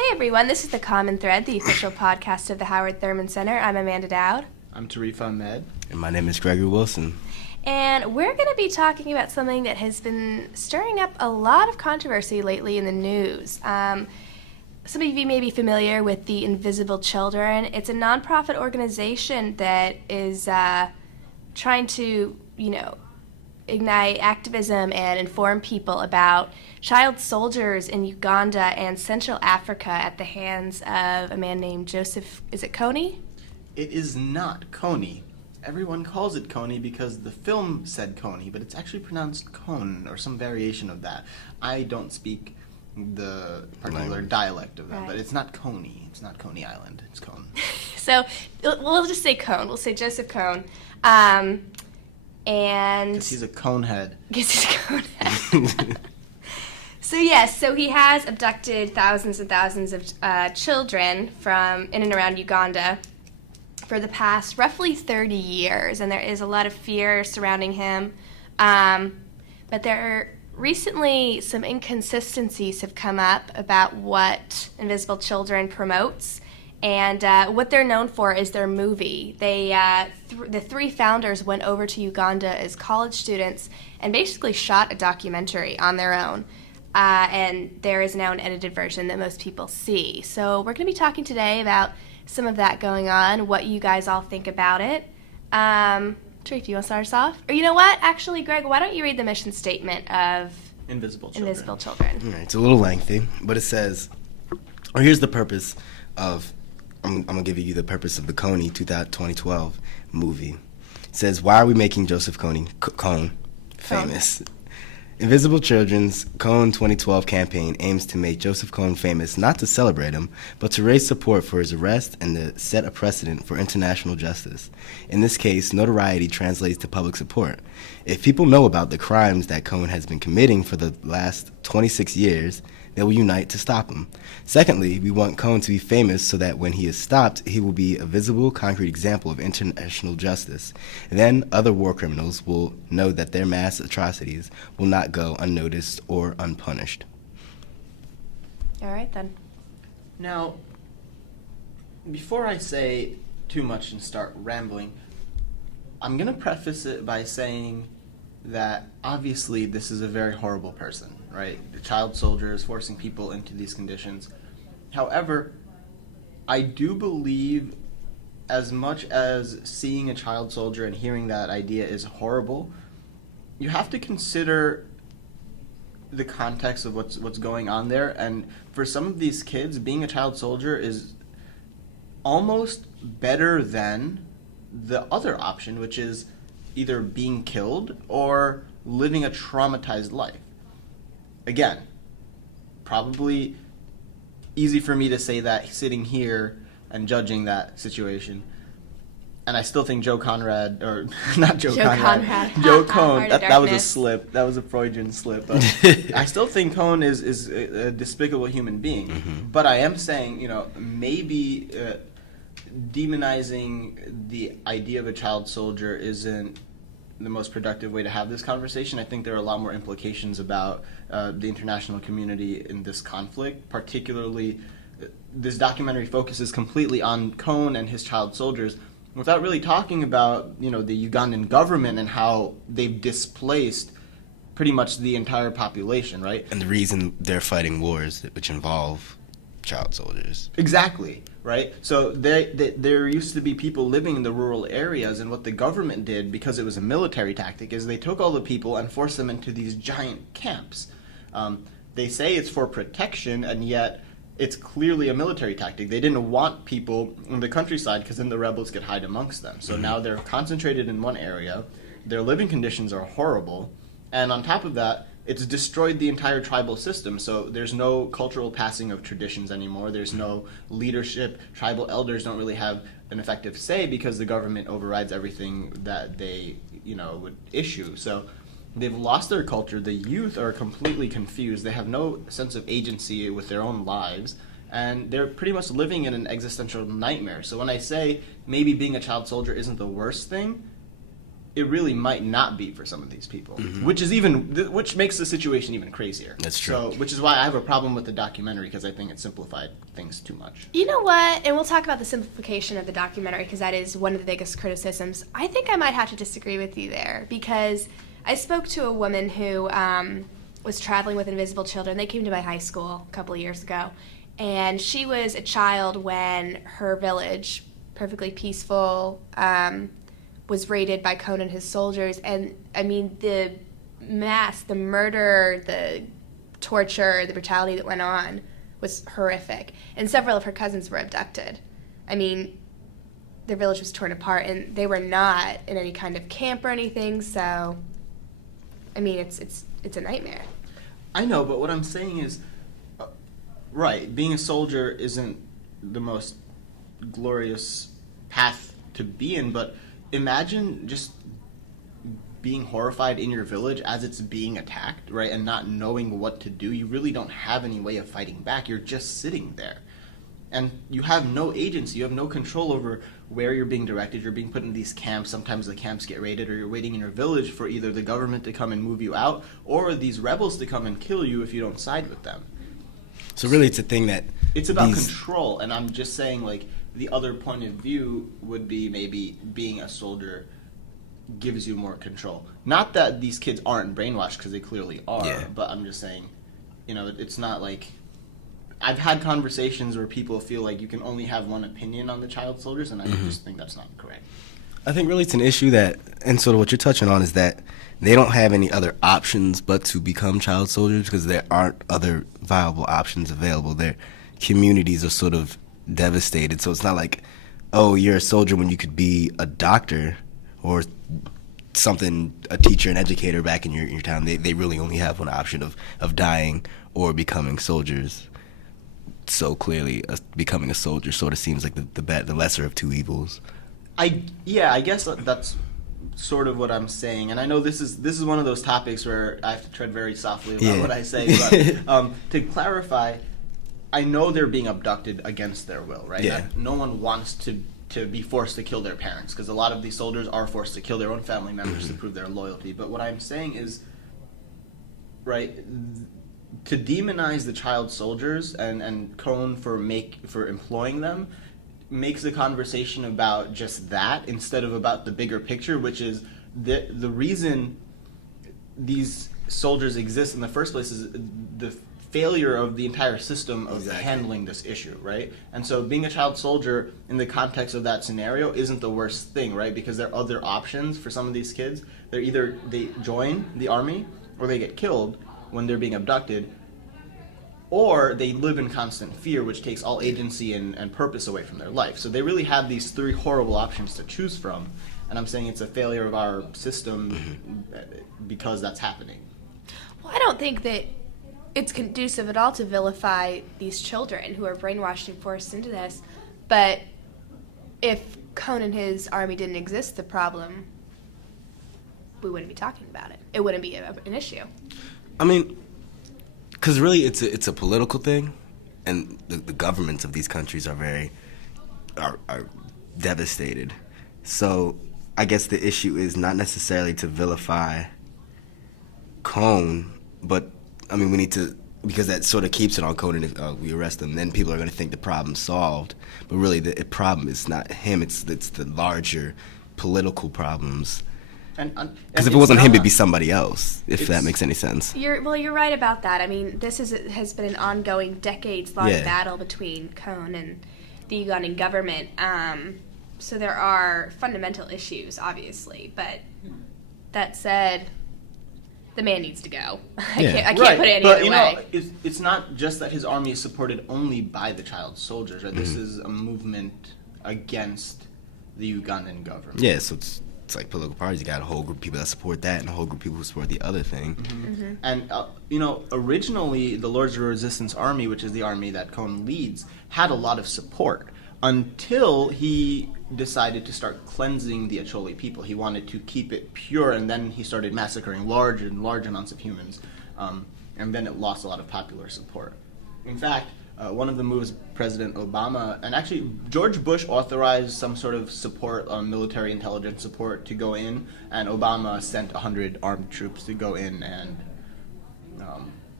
Hey everyone, this is The Common Thread, the official podcast of the Howard Thurman Center. I'm Amanda Dowd. I'm Tarif and Greg. And my name is Gregory Wilson. And we're going to be talking about something that has been stirring up a lot of controversy lately in the news. Some of you may be familiar with the Invisible Children. It's a nonprofit organization that is trying to, ignite activism and inform people about child soldiers in Uganda and Central Africa at the hands of a man named Joseph, is it Kony? It is not Kony. Everyone calls it Kony because the film said Kony, but it's actually pronounced Kon or some variation of that. I don't speak the particular dialect of that, but it's not Kony. It's not Coney Island. It's Kon. So we'll just say Cone. We'll say Joseph Cone. And because he's a conehead. Because he's a conehead. So he has abducted thousands and thousands of children from in and around Uganda for the past roughly 30 years, and there is a lot of fear surrounding him. But there are recently some inconsistencies have come up about what Invisible Children promotes. And what they're known for is their movie. The three founders went over to Uganda as college students and basically shot a documentary on their own. And there is now an edited version that most people see. So we're going to be talking today about some of that going on, what you guys all think about it. Tarif, do you want to start us off? Or you know what? Actually, Greg, why don't you read the mission statement of Invisible Children? All right, it's a little lengthy, but it says, here's the purpose of... I'm going to give you the purpose of the Kony 2012 movie. It says, why are we making Joseph Kony famous? Invisible Children's Kony 2012 campaign aims to make Joseph Kony famous, not to celebrate him, but to raise support for his arrest and to set a precedent for international justice. In this case, notoriety translates to public support. If people know about the crimes that Kony has been committing for the last 26 years, they will unite to stop him. Secondly, we want Kony to be famous so that when he is stopped, he will be a visible, concrete example of international justice. Then other war criminals will know that their mass atrocities will not go unnoticed or unpunished. All right, then. Now, before I say too much and start rambling, I'm going to preface it by saying that obviously this is a very horrible person, right? The child soldiers forcing people into these conditions. However, I do believe as much as seeing a child soldier and hearing that idea is horrible, you have to consider the context of what's going on there. And for some of these kids, being a child soldier is almost better than the other option, which is either being killed or living a traumatized life. Again, probably easy for me to say that sitting here and judging that situation. And I still think Joe Conrad, or not Joe Conrad, Joe Cone, that was a slip. That was a Freudian slip. I still think Cone is a despicable human being. Mm-hmm. But I am saying, maybe demonizing the idea of a child soldier isn't the most productive way to have this conversation. I think there are a lot more implications about the international community in this conflict. Particularly, this documentary focuses completely on Cone and his child soldiers without really talking about, the Ugandan government and how they've displaced pretty much the entire population, right? And the reason they're fighting wars which involve child soldiers. Exactly, right? So there used to be people living in the rural areas, and what the government did, because it was a military tactic, is they took all the people and forced them into these giant camps. They say it's for protection, and yet it's clearly a military tactic. They didn't want people in the countryside because then the rebels could hide amongst them. So now they're concentrated in one area. Their living conditions are horrible. And on top of that, it's destroyed the entire tribal system. So there's no cultural passing of traditions anymore. There's no leadership. Tribal elders don't really have an effective say because the government overrides everything that they, would issue. So they've lost their culture. The youth are completely confused. They have no sense of agency with their own lives. And they're pretty much living in an existential nightmare. So when I say maybe being a child soldier isn't the worst thing, it really might not be for some of these people, Mm-hmm. which makes the situation even crazier. That's true. So, which is why I have a problem with the documentary, because I think it simplified things too much. You know what? And we'll talk about the simplification of the documentary because that is one of the biggest criticisms. I think I might have to disagree with you there because I spoke to a woman who was traveling with invisible children. They came to my high school a couple of years ago, and she was a child when her village, perfectly peaceful, was raided by Cohn and his soldiers. And, I mean, the murder, the torture, the brutality that went on was horrific. And several of her cousins were abducted. I mean, their village was torn apart, and they were not in any kind of camp or anything, so, I mean, it's a nightmare. I know, but what I'm saying is, right, being a soldier isn't the most glorious path to be in, but imagine just being horrified in your village as it's being attacked, right, and not knowing what to do. You really don't have any way of fighting back. You're just sitting there. And you have no agency. You have no control over where you're being directed. You're being put in these camps. Sometimes the camps get raided, or you're waiting in your village for either the government to come and move you out or these rebels to come and kill you if you don't side with them. So really, it's a thing that it's about control, and I'm just saying, like, the other point of view would be maybe being a soldier gives you more control. Not that these kids aren't brainwashed, because they clearly are, but I'm just saying, you know, it's not like... I've had conversations where people feel like you can only have one opinion on the child soldiers, and I just think that's not correct. I think really it's an issue that, and sort of what you're touching on, is that they don't have any other options but to become child soldiers because there aren't other viable options available. Their communities are sort of devastated. So it's not like, oh, you're a soldier when you could be a doctor or something, a teacher, an educator back in your town. They really only have one option of dying or becoming soldiers. So clearly, becoming a soldier sort of seems like the lesser of two evils. I guess that's sort of what I'm saying, and I know this is one of those topics where I have to tread very softly about what I say. But to clarify, I know they're being abducted against their will, right? Yeah. No one wants to be forced to kill their parents, because a lot of these soldiers are forced to kill their own family members to prove their loyalty. But what I'm saying is, right, to demonize the child soldiers and Cohn for employing them makes the conversation about just that instead of about the bigger picture, which is the reason these soldiers exist in the first place is the failure of the entire system of handling this issue, right? And so being a child soldier in the context of that scenario isn't the worst thing, right? Because there are other options for some of these kids. They're either they join the army or they get killed when they're being abducted, or they live in constant fear, which takes all agency and purpose away from their life. So they really have these three horrible options to choose from, and I'm saying it's a failure of our system because that's happening. Well, I don't think that it's conducive at all to vilify these children who are brainwashed and forced into this, but if Cohn and his army didn't exist, the problem, we wouldn't be talking about it. It wouldn't be an issue. I mean, because really it's a political thing, and the governments of these countries are devastated. So I guess the issue is not necessarily to vilify Cohn, but I mean we need to, because that sort of keeps it on Cohn, and if we arrest him, then people are going to think the problem's solved. But really the problem is not him, it's the larger political problems. Because if it wasn't him, it'd be somebody else, if that makes any sense. You're right about that. I mean, this has been an ongoing, decades-long battle between Cohn and the Ugandan government. So there are fundamental issues, obviously. But that said, the man needs to go. I can't put it any other way. It's not just that his army is supported only by the child soldiers. Right? This is a movement against the Ugandan government. Yeah, so it's like political parties. You got a whole group of people that support that and a whole group of people who support the other thing. And, originally the Lords of Resistance Army, which is the army that Cohn leads, had a lot of support until he decided to start cleansing the Acholi people. He wanted to keep it pure, and then he started massacring large amounts of humans, and then it lost a lot of popular support. In fact, one of the moves President Obama, and actually George Bush authorized some sort of support, military intelligence support to go in, and Obama sent 100 armed troops to go in and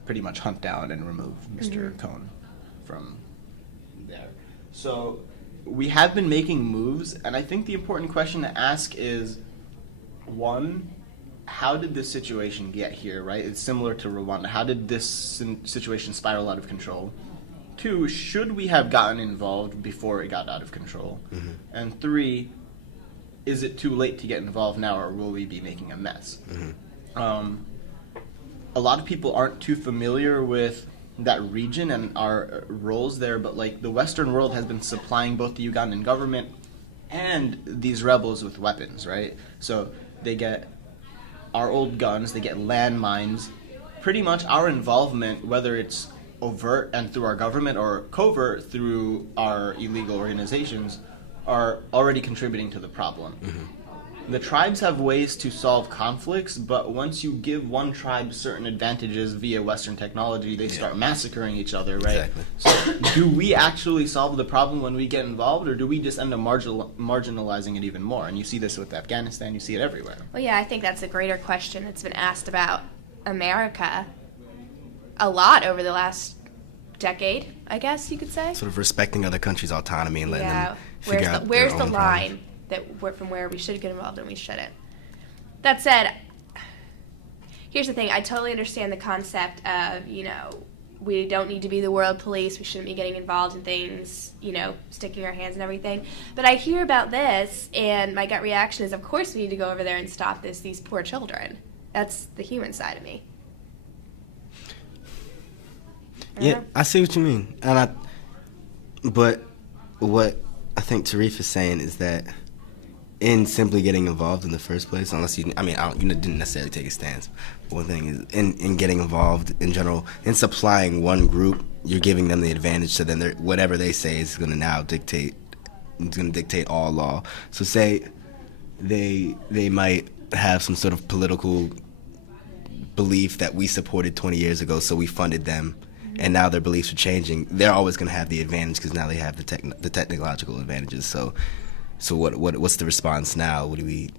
pretty much hunt down and remove Mr. Cohn from there. So we have been making moves, and I think the important question to ask is, one, how did this situation get here, right? It's similar to Rwanda. How did this situation spiral out of control? Two, should we have gotten involved before it got out of control? And three, is it too late to get involved now, or will we be making a mess? A lot of people aren't too familiar with that region and our roles there, but like the Western world has been supplying both the Ugandan government and these rebels with weapons, right? So they get our old guns, they get landmines. Pretty much our involvement, whether it's overt and through our government or covert through our illegal organizations, are already contributing to the problem. The tribes have ways to solve conflicts, but once you give one tribe certain advantages via Western technology, they start massacring each other, right? Exactly. So do we actually solve the problem when we get involved, or do we just end up marginalizing it even more? And you see this with Afghanistan, you see it everywhere. Well, yeah, I think that's a greater question that's been asked about America a lot over the last decade, I guess you could say. Sort of respecting other countries' autonomy and letting them figure out where's their the own line problems. that from where we should get involved and we shouldn't. That said, here's the thing. I totally understand the concept of, we don't need to be the world police. We shouldn't be getting involved in things, sticking our hands and everything. But I hear about this, and my gut reaction is, of course we need to go over there and stop these poor children. That's the human side of me. Yeah, I see what you mean. But what I think Tarif is saying is that in simply getting involved in the first place, unless you didn't necessarily take a stance. But one thing is, in getting involved in general, in supplying one group, you're giving them the advantage. So then whatever they say is going to now dictate. It's going to dictate all law. So say they might have some sort of political belief that we supported 20 years ago, so we funded them. And now their beliefs are changing. They're always going to have the advantage because now they have the technological advantages. So what's the response now? What do we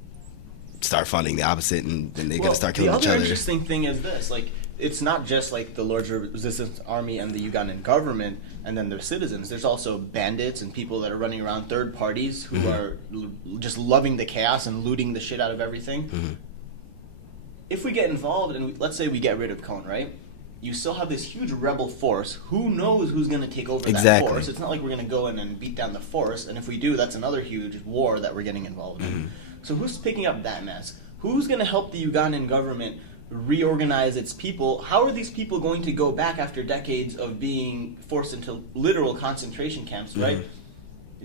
start funding the opposite, and then they're going to start killing each other? The other interesting thing is this: like, it's not just like the Lord's Resistance Army and the Ugandan government, and then their citizens. There's also bandits and people that are running around, third parties who are just loving the chaos and looting the shit out of everything. If we get involved and let's say we get rid of Cohn, right? You still have this huge rebel force. Who knows who's going to take over that force? It's not like we're going to go in and beat down the force, and if we do, that's another huge war that we're getting involved in. So who's picking up that mess? Who's going to help the Ugandan government reorganize its people? How are these people going to go back after decades of being forced into literal concentration camps, right?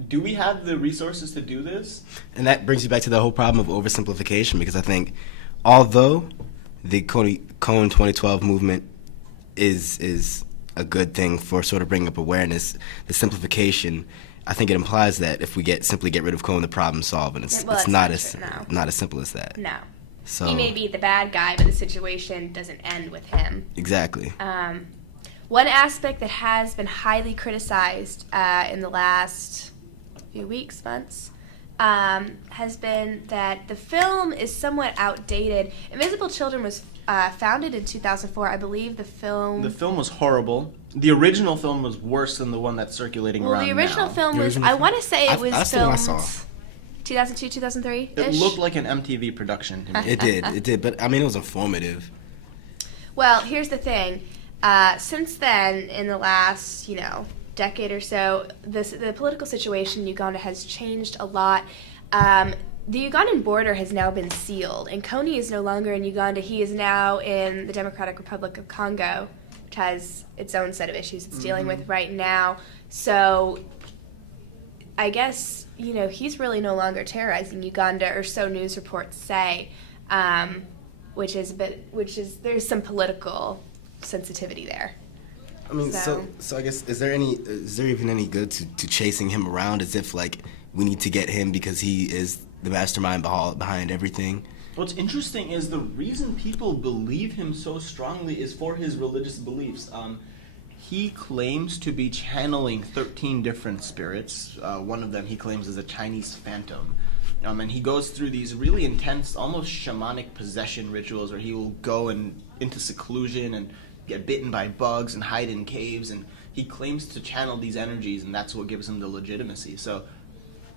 Do we have the resources to do this? And that brings you back to the whole problem of oversimplification, because I think although the Cohn 2012 movement is a good thing for sort of bringing up awareness, the simplification, I think it implies that if we simply get rid of Cohn, the problem's solved, and it's not as simple as that. No. So he may be the bad guy, but the situation doesn't end with him. Exactly. One aspect that has been highly criticized in the last few weeks, months, has been that the film is somewhat outdated. Invisible Children was founded in 2004. I believe the film was horrible. The original film was worse than the one that's circulating around now. Well, the original film was, I want to say it was filmed 2002, 2003-ish. It looked like an MTV production to me. It did, but I mean, it was informative. Well, here's the thing. Since then, in the last, decade or so, the political situation in Uganda has changed a lot. The Ugandan border has now been sealed, and Kony is no longer in Uganda. He is now in the Democratic Republic of Congo, which has its own set of issues it's dealing with right now. So I guess, he's really no longer terrorizing Uganda, or so news reports say, there's some political sensitivity there. I mean, so I guess, is there even any good to chasing him around as if, like, we need to get him because he is the mastermind behind everything? What's interesting is the reason people believe him so strongly is for his religious beliefs. he claims to be channeling 13 different spirits. One of them he claims is a Chinese phantom. And he goes through these really intense, almost shamanic possession rituals where he will go into seclusion and get bitten by bugs and hide in caves. And he claims to channel these energies, and that's what gives him the legitimacy. So,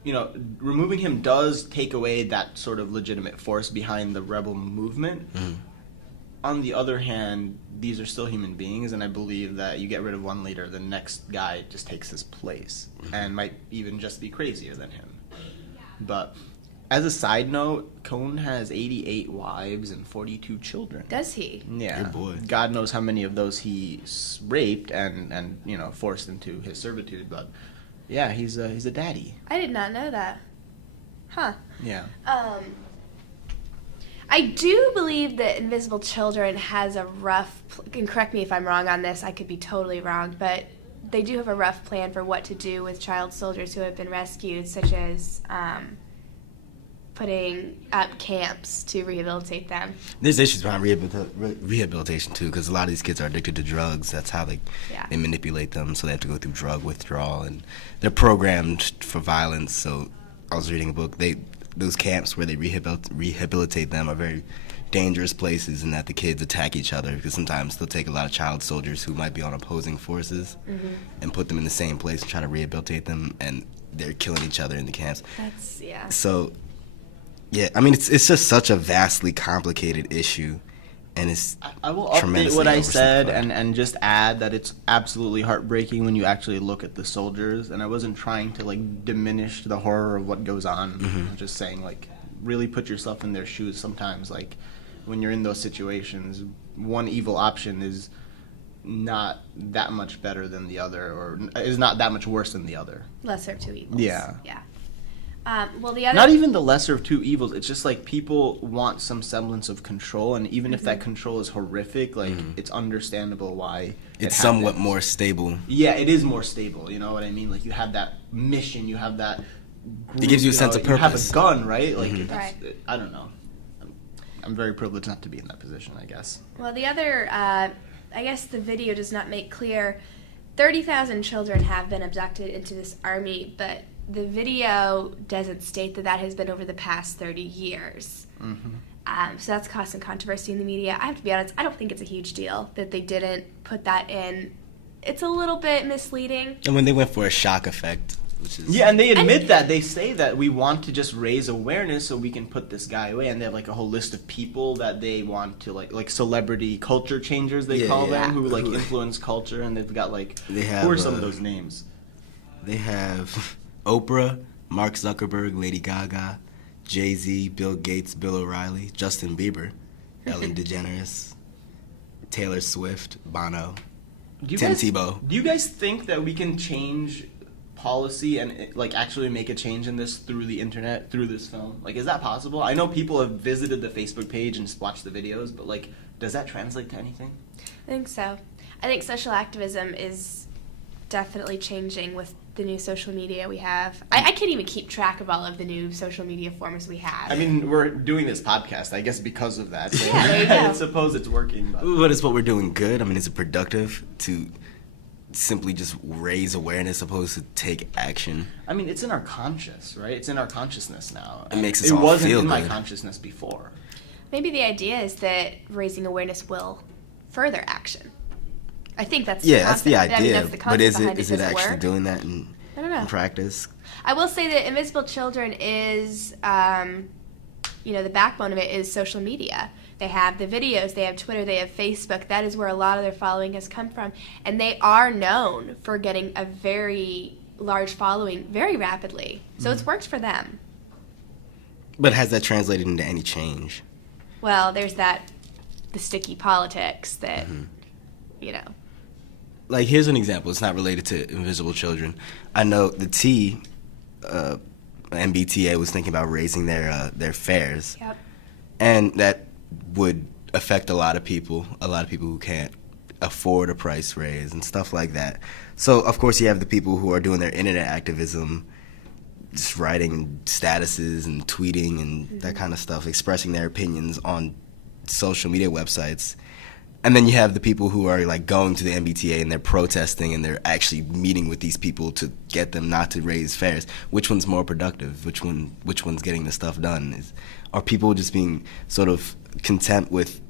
removing him does take away that sort of legitimate force behind the rebel movement. Mm. On the other hand, these are still human beings, and I believe that you get rid of one leader, the next guy just takes his place, and might even just be crazier than him. But as a side note, Cone has 88 wives and 42 children. Does he? Yeah. Good boy. God knows how many of those he raped and forced into his servitude, but yeah, he's a daddy. I did not know that. Huh. Yeah. I do believe that Invisible Children has a rough, and correct me if I'm wrong on this, I could be totally wrong, but they do have a rough plan for what to do with child soldiers who have been rescued, such as putting up camps to rehabilitate them. There's issues behind rehabilitation too, because a lot of these kids are addicted to drugs. That's how they manipulate them, so they have to go through drug withdrawal, and they're programmed for violence. So I was reading a book. Those camps where they rehabilitate them are very dangerous places, in that the kids attack each other, because sometimes they'll take a lot of child soldiers who might be on opposing forces and put them in the same place and try to rehabilitate them, and they're killing each other in the camps. So, yeah, I mean, it's just such a vastly complicated issue, and it's I will update what I said and just add that it's absolutely heartbreaking when you actually look at the soldiers, and I wasn't trying to diminish the horror of what goes on. I'm just saying really put yourself in their shoes. Sometimes when you're in those situations, one evil option is not that much better than the other, or is not that much worse than the other. Lesser of two evils. Yeah. Well, the other... Not even the lesser of two evils. It's just people want some semblance of control, and even if that control is horrific, it's understandable why it's somewhat more stable. Yeah, it is more stable. You know what I mean? You have that mission. You have that group, it gives you a sense of purpose. You have a gun, right? Right. I don't know. I'm very privileged not to be in that position, I guess. Well, the other, I guess the video does not make clear, 30,000 children have been abducted into this army, but the video doesn't state that has been over the past 30 years. So that's caused some controversy in the media. I have to be honest, I don't think it's a huge deal that they didn't put that in. It's a little bit misleading. And when they went for a shock effect, which is... Yeah, and they admit that. They say that we want to just raise awareness so we can put this guy away, and they have a whole list of people that they want to like celebrity culture changers, they call them, who influence culture, and they've got who are some of those names? They have Oprah, Mark Zuckerberg, Lady Gaga, Jay-Z, Bill Gates, Bill O'Reilly, Justin Bieber, Ellen DeGeneres, Taylor Swift, Bono, Tim Tebow. Do you guys think that we can change policy and actually make a change in this through the internet, through this film? Is that possible? I know people have visited the Facebook page and watched the videos, but does that translate to anything? I think so. I think social activism is definitely changing with the new social media we have. I can't even keep track of all of the new social media forms we have. I mean, we're doing this podcast, I guess, because of that. So yeah, there you go. I suppose it's working. But is what we're doing good? I mean, is it productive to simply just raise awareness opposed to take action? I mean, it's in our conscious, right? It's in our consciousness now. It makes us all feel good. It wasn't in my consciousness before. Maybe the idea is that raising awareness will further action. I think that's that's the idea. I mean, that's the but is it actually work? Doing that in practice? I will say that Invisible Children is, the backbone of it is social media. They have the videos, they have Twitter, they have Facebook. That is where a lot of their following has come from. And they are known for getting a very large following very rapidly. So it's worked for them. But has that translated into any change? Well, there's the sticky politics that, here's an example. It's not related to Invisible Children. I know the MBTA was thinking about raising their fares. Yep. And that would affect a lot of people who can't afford a price raise and stuff like that. So, of course, you have the people who are doing their internet activism, just writing statuses and tweeting and that kind of stuff, expressing their opinions on social media websites. And then you have the people who are like going to the MBTA and they're protesting and they're actually meeting with these people to get them not to raise fares. Which one's more productive? Which one's getting the stuff done? Are people just being sort of content with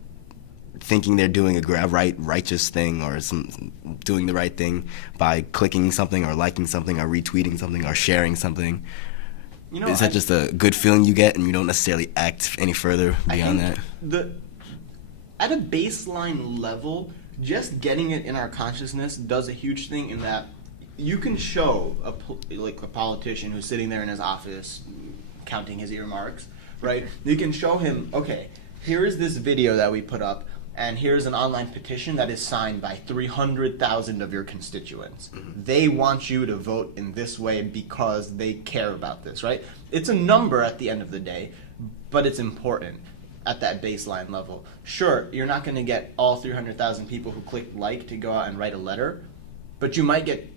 thinking they're doing a righteous thing or doing the right thing by clicking something or liking something or retweeting something or sharing something? Is that just a good feeling you get and you don't necessarily act any further beyond that? At a baseline level, just getting it in our consciousness does a huge thing in that you can show a politician who's sitting there in his office counting his earmarks, right? You can show him, okay, here is this video that we put up, and here's an online petition that is signed by 300,000 of your constituents. Mm-hmm. They want you to vote in this way because they care about this, right? It's a number at the end of the day, but it's important at that baseline level. Sure, you're not going to get all 300,000 people who click like to go out and write a letter, but you might get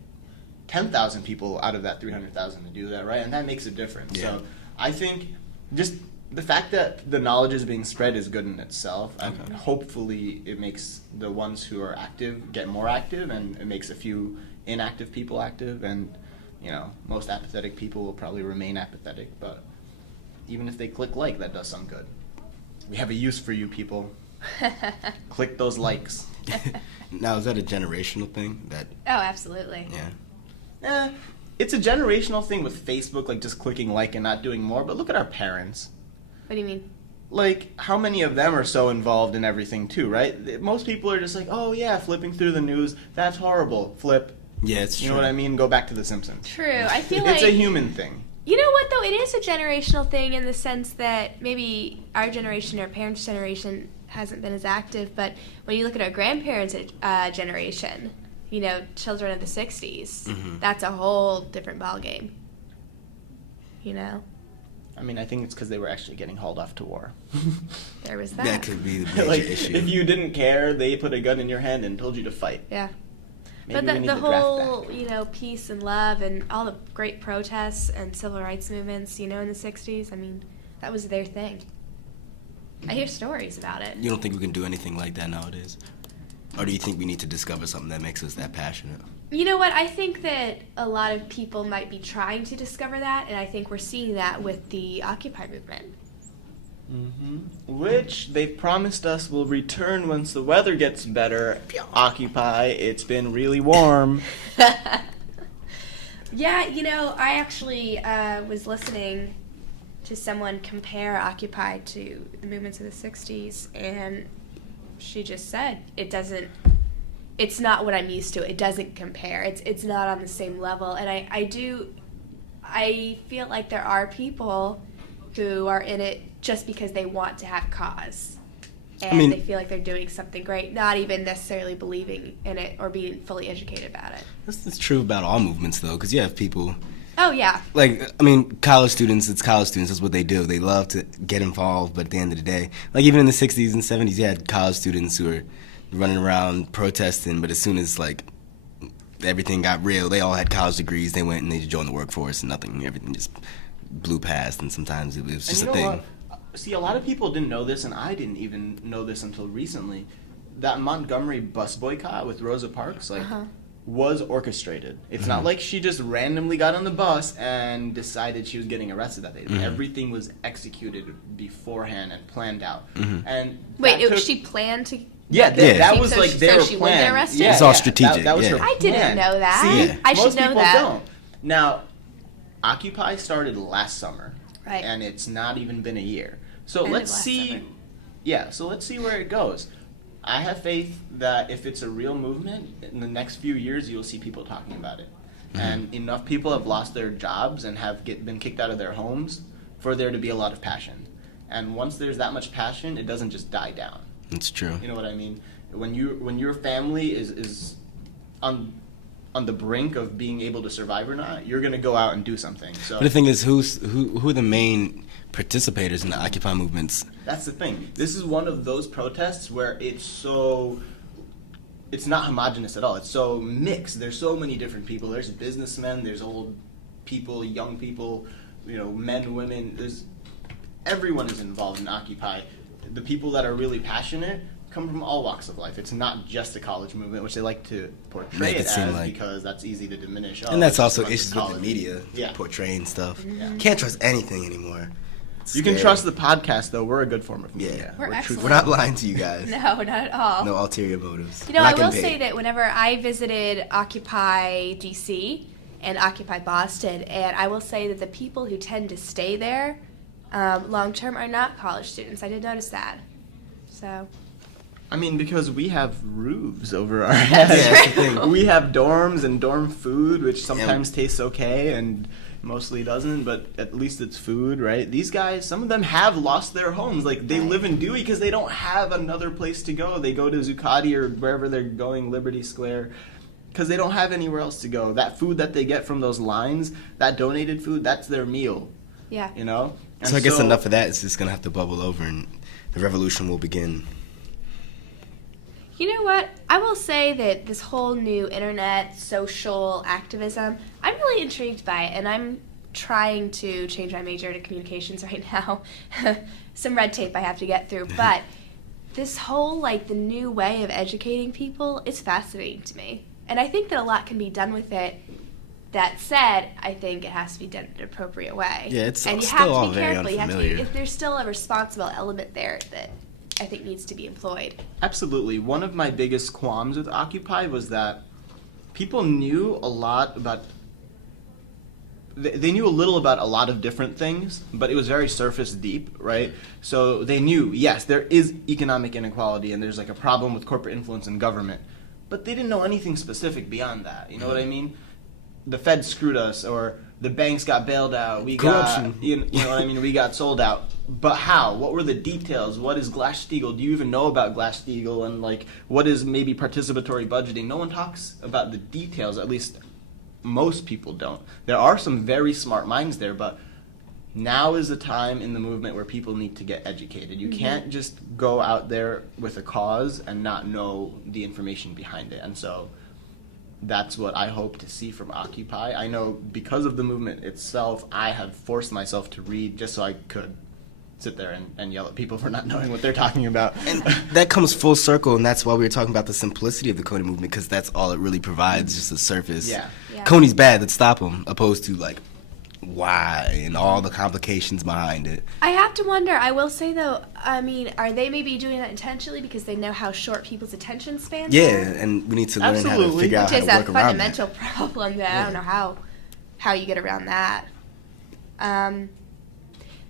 10,000 people out of that 300,000 to do that, right? And that makes a difference. Yeah. So I think just the fact that the knowledge is being spread is good in itself, and hopefully it makes the ones who are active get more active, and it makes a few inactive people active, and most apathetic people will probably remain apathetic, but even if they click like, that does some good. We have a use for you people. Click those likes. Now, is that a generational thing? Oh, absolutely. Yeah. It's a generational thing with Facebook, like just clicking like and not doing more, but look at our parents. What do you mean? Like, how many of them are so involved in everything too, right? Most people are just like, oh yeah, flipping through the news, that's horrible. Flip. Yeah, it's true. You know what I mean? Go back to The Simpsons. True. I feel like it's a human thing. You know what, though? It is a generational thing in the sense that maybe our generation, our parents' generation, hasn't been as active, but when you look at our grandparents' generation, children of the 60s, mm-hmm. that's a whole different ballgame. I mean, I think it's because they were actually getting hauled off to war. There was that. That could be the major issue. If you didn't care, they put a gun in your hand and told you to fight. Yeah. Maybe but the whole, peace and love and all the great protests and civil rights movements, in the 60s, I mean, that was their thing. I hear stories about it. You don't think we can do anything like that nowadays? Or do you think we need to discover something that makes us that passionate? You know what? I think that a lot of people might be trying to discover that, and I think we're seeing that with the Occupy movement. Mm-hmm. Which they've promised us will return once the weather gets better. Occupy, it's been really warm. Yeah, I actually was listening to someone compare Occupy to the movements of the 60s, and she just said it's not what I'm used to. It doesn't compare. It's not on the same level. And I feel like there are people who are in it just because they want to have cause. And they feel like they're doing something great, not even necessarily believing in it or being fully educated about it. That's true about all movements, though, because you have people... Oh, yeah. College students, that's what they do. They love to get involved, but at the end of the day, even in the 60s and 70s, you had college students who were running around protesting, but as soon as, everything got real, they all had college degrees, they went and they joined the workforce and everything just blew past, and sometimes it was just a thing. What? See, a lot of people didn't know this, and I didn't even know this until recently. That Montgomery bus boycott with Rosa Parks, was orchestrated. It's not like she just randomly got on the bus and decided she was getting arrested that day. Mm-hmm. Everything was executed beforehand and planned out. Mm-hmm. And wait, she planned to... Yeah, that was their she plan. Get arrested? Yeah, it's all strategic. That was her I didn't know that. See, I should most know people that. don't. Now, Occupy started last summer, right? And it's not even been a year. So let's see. Summer. Yeah, so let's see where it goes. I have faith that if it's a real movement, in the next few years you'll see people talking about it. Mm-hmm. And enough people have lost their jobs and have been kicked out of their homes for there to be a lot of passion. And once there's that much passion, it doesn't just die down. It's true. You know what I mean? When your family is on the brink of being able to survive or not, you're going to go out and do something. So but the thing is, who are the main participators in the Occupy movements? That's the thing. This is one of those protests where it's not homogenous at all. It's so mixed. There's so many different people. There's businessmen, there's old people, young people, men, women. Everyone is involved in Occupy. The people that are really passionate come from all walks of life. It's not just a college movement, which they like to portray Make it it seem as like- because that's easy to diminish. And that's it's just a also bunch of issues with the college. media Yeah. portraying stuff. Yeah. Can't trust anything anymore. It's You can scary. trust the podcast, though. We're a good form of media. Yeah. We're truthful. excellent. We're not lying to you guys. No, not at all. No ulterior motives. You know, We're I not will getting say paid. that whenever I visited Occupy DC and Occupy Boston, and I will say that the people who tend to stay there long term are not college students. I did notice that. So, I mean, because we have roofs over our That's heads. that's the thing. We have dorms and dorm food, which sometimes tastes okay and mostly doesn't, but at least it's food, right? These guys, some of them have lost their homes. Like, they Right. live in Dewey because they don't have another place to go. They go to Zuccotti or wherever they're going, Liberty Square, because they don't have anywhere else to go. That food that they get from those lines, that donated food, that's their meal, yeah. you know? And So I guess enough of that is just gonna have to bubble over, and the revolution will begin. You know what? I will say that this whole new internet social activism, I'm really intrigued by it, and I'm trying to change my major to communications right now. Some red tape I have to get through, but this whole, like, the new way of educating people, it's fascinating to me. And I think that a lot can be done with it. That said, I think it has to be done in an appropriate way. Yeah, it's and you still have to all be very careful. You have to be, unfamiliar. if there's still a responsible element there that I think needs to be employed. Absolutely. One of my biggest qualms with Occupy was that people knew a lot about. They knew a little about a lot of different things, but it was very surface deep, right? So they knew, yes, there is economic inequality and there's like a problem with corporate influence in government, but they didn't know anything specific beyond that. You know what I mean? The Fed screwed us, or the banks got bailed out. We Corruption. got, you know what I mean? We got sold out. But how? What were the details? What is Glass-Steagall? Do you even know about Glass-Steagall? And like, what is maybe participatory budgeting? No one talks about the details. At least most people don't. There are some very smart minds there, but now is the time in the movement where people need to get educated. You can't just go out there with a cause and not know the information behind it. And so that's what I hope to see from Occupy. I know because of the movement itself, I have forced myself to read just so I could sit there and yell at people for not knowing what they're talking about. And that comes full circle, and that's why we were talking about the simplicity of the Coney movement, because that's all it really provides, just the surface. Yeah. Yeah. Coney's bad, let's stop him, opposed to, like, why and all the complications behind it. I have to wonder, I will say though, I mean, are they maybe doing that intentionally because they know how short people's attention spans Yeah, are? and we need to learn how to Absolutely. figure out Which how is to a work around that. fundamental problem that I don't know how you get around that.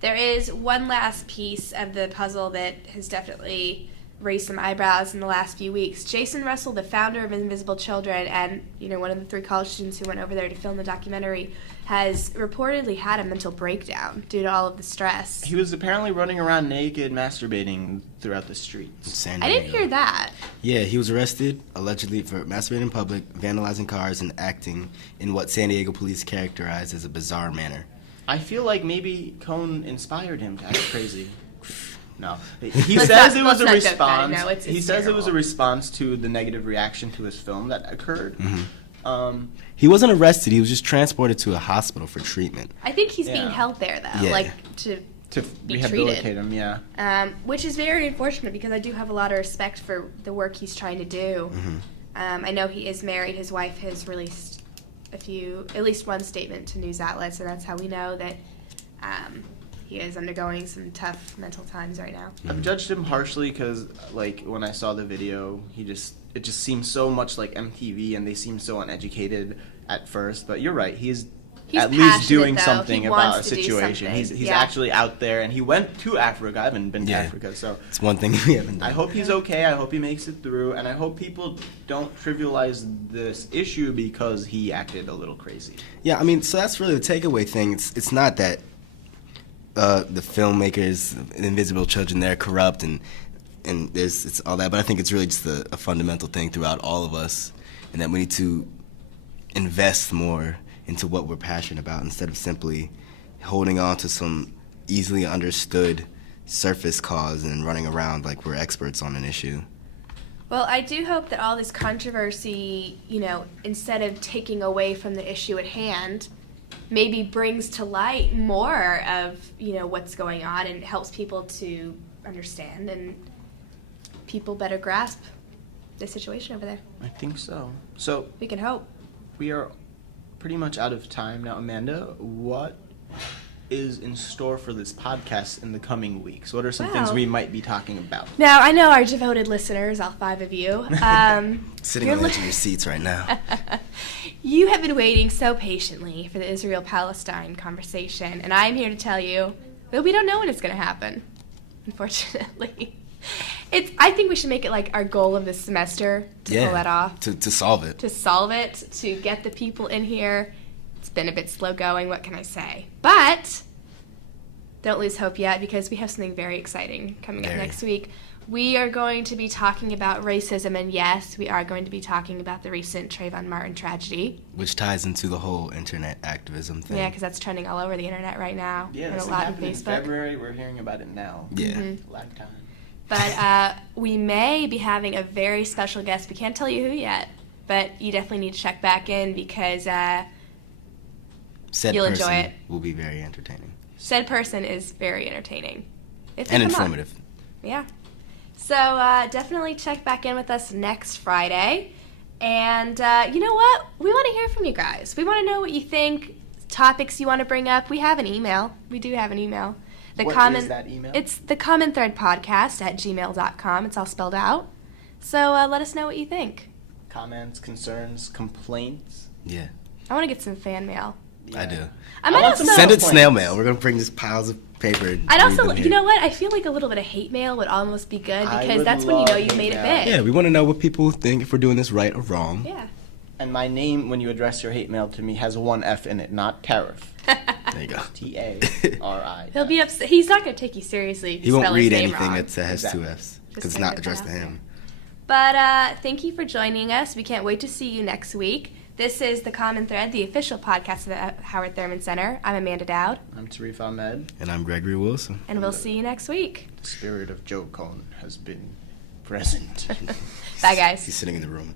There is one last piece of the puzzle that has definitely raised some eyebrows in the last few weeks. Jason Russell, the founder of Invisible Children and, you know, one of the 3 college students who went over there to film the documentary, has reportedly had a mental breakdown due to all of the stress. He was apparently running around naked, masturbating throughout the streets. San I didn't Diego. hear that. Yeah, he was arrested allegedly for masturbating in public, vandalizing cars, and acting in what San Diego police characterized as a bizarre manner. I feel like maybe Cone inspired him to act crazy. No, he Let's says not- it was a let's not joke about it. response. No, it's he says it was a terrible. response to the negative reaction to his film that occurred. He wasn't arrested, he was just transported to a hospital for treatment. I think he's Yeah. being held there, though, Yeah. like, to To be rehabilitate treated. him, yeah. Which is very unfortunate because I do have a lot of respect for the work he's trying to do. I know he is married. His wife has released at least one statement to news outlets, and that's how we know that he is undergoing some tough mental times right now. I've judged him harshly because, like, when I saw the video, it just seems so much like MTV, and they seem so uneducated at first. But you're right, he's at least passionate, doing though. something He about a wants to do situation. something. He's Yeah. actually out there, and he went to Africa. I haven't been to Yeah. Africa, so It's one thing we haven't done. I hope he's okay. I hope he makes it through, and I hope people don't trivialize this issue because he acted a little crazy. Yeah, I mean, so that's really the takeaway thing. It's not that the filmmakers, Invisible Children, they're corrupt and it's all that, but I think it's really just a fundamental thing throughout all of us, and that we need to invest more into what we're passionate about instead of simply holding on to some easily understood surface cause and running around like we're experts on an issue. Well, I do hope that all this controversy, you know, instead of taking away from the issue at hand, maybe brings to light more of, you know, what's going on and helps people to understand and people better grasp the situation over there. I think so. So We can hope. we are pretty much out of time now. Amanda, what is in store for this podcast in the coming weeks? What are some things Wow. we might be talking about? Now, I know our devoted listeners, all 5 of you. Sitting you're on the li- edge of your seats right now. You have been waiting so patiently for the Israel-Palestine conversation, and I'm here to tell you that we don't know when it's going to happen, unfortunately. I think we should make it like our goal of this semester to pull that off. To solve it. To solve it, to get the people in here. It's been a bit slow going, what can I say? But don't lose hope yet, because we have something very exciting coming up next week. We are going to be talking about racism, and yes, we are going to be talking about the recent Trayvon Martin tragedy. Which ties into the whole internet activism thing. Yeah, because that's trending all over the internet right now. Yeah, and this a lot on happened in Facebook. February. We're hearing about it now. Yeah. Mm-hmm. Lag time. But we may be having a very special guest. We can't tell you who yet, but you definitely need to check back in, because Said you'll person enjoy it. will be very entertaining. Said person is very entertaining. If they And come on. informative. Yeah. So definitely check back in with us next Friday. And you know what? We want to hear from you guys. We want to know what you think, topics you want to bring up. We have an email. We do have an email. What is that email? It's the Common Thread Podcast at gmail.com. It's all spelled out. So let us know what you think. Comments, concerns, complaints. Yeah. I want to get some fan mail. I do. I might want some also Send it complaints. snail mail. We're going to bring just piles of paper. And I'd also, read them you here. know what? I feel like a little bit of hate mail would almost be good, I because would that's when you know love you've made hate it mail. big. Yeah, we want to know what people think, if we're doing this right or wrong. Yeah. And my name, when you address your hate mail to me, has one F in it, not tariff. There you go. T-A-R-I. He'll be upset. He's not going to take you seriously if He you won't spell his read name anything wrong. that has Exactly. two F's, because it's gonna not get addressed that to out him. But thank you for joining us. We can't wait to see you next week. This is The Common Thread, the official podcast of the Howard Thurman Center. I'm Amanda Dowd, I'm Tarif Ahmed. And I'm Gregory Wilson. and we'll see you next week. The spirit of Joe Cone has been present. Bye, guys. He's sitting in the room.